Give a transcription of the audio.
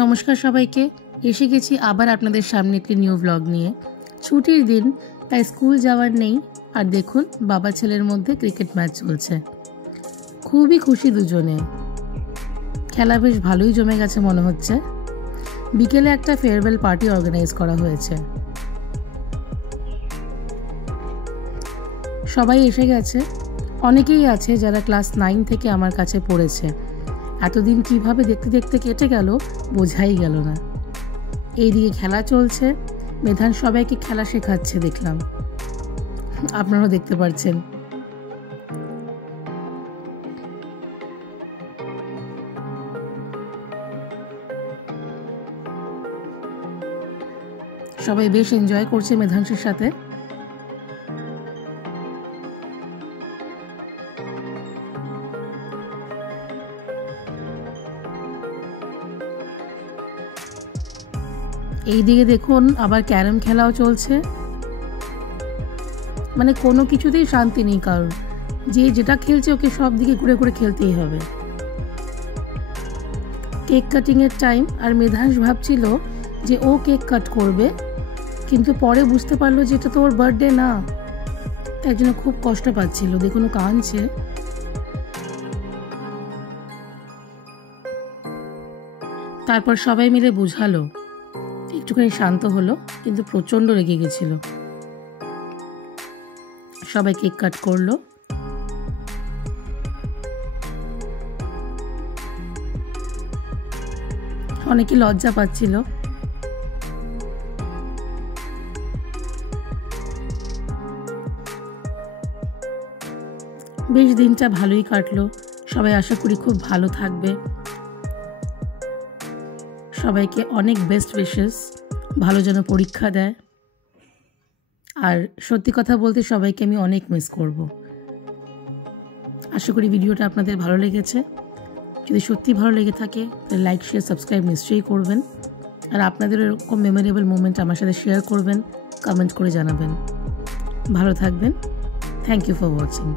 নমস্কার সবাইকে। এসে গেছি আবার আপনাদের সামনে একটি নিউ ব্লগ নিয়ে। ছুটির দিন, তাই স্কুল যাওয়ার নেই। আর দেখুন, বাবা ছেলের মধ্যে ক্রিকেট ম্যাচ চলছে। খুবই খুশি দুজনে। খেলা বেশ ভালোই জমে গেছে মনে হচ্ছে। বিকেলে একটা ফেয়ারওয়েল পার্টি অর্গানাইজ করা হয়েছে। সবাই এসে গেছে। অনেকেই আছে যারা ক্লাস 9 থেকে আমার কাছে পড়েছে। এতদিন কিভাবে দেখতে দেখতে কেটে গেল বোঝাই গেল না। এইদিকে খেলা চলছে, মেধান সবাইকে খেলা শেখাচ্ছে দেখলাম, আপনারাও দেখতে পাচ্ছেন। সবাই বেশ এনজয় করছে মেধাংশের সাথে। এইদিকে দেখুন আবার ক্যারাম খেলাও চলছে। মানে কোনো কিছুতেই শান্তি নেই কারণ, যে যেটা খেলছে ওকে সব দিকে ঘুরে ঘুরে খেলতেই হবে। কেক কাটিংয়ের টাইম, আর মেধাংশ ভাবছিল যে ও কেক কাট করবে, কিন্তু পরে বুঝতে পারলো যে এটা তো ওর বার্থডে না, তাই জন্য খুব কষ্ট পাচ্ছিল। দেখুন ও কাঁদছে। তারপর সবাই মিলে বুঝালো, একটুখানি শান্ত হলো, কিন্তু প্রচণ্ড রেগে গেছিল। সবাই কেক কাট করলো। অনেকে লজ্জা পাচ্ছিল। বেশ দিনটা ভালোই কাটলো। সবাই আশা করি খুব ভালো থাকবে। সবাইকে অনেক বেস্ট উইশেস, ভালো যেন পরীক্ষা দেয়। আর সত্যি কথা বলতে সবাইকে আমি অনেক মিস করব। আশা করি ভিডিওটা আপনাদের ভালো লেগেছে। যদি সত্যি ভালো লেগে থাকে তাহলে লাইক, শেয়ার, সাবস্ক্রাইব নিশ্চয়ই করবেন। আর আপনাদের এরকম মেমোরেবল মোমেন্ট আমার সাথে শেয়ার করবেন, কমেন্ট করে জানাবেন। ভালো থাকবেন। Thank you for watching.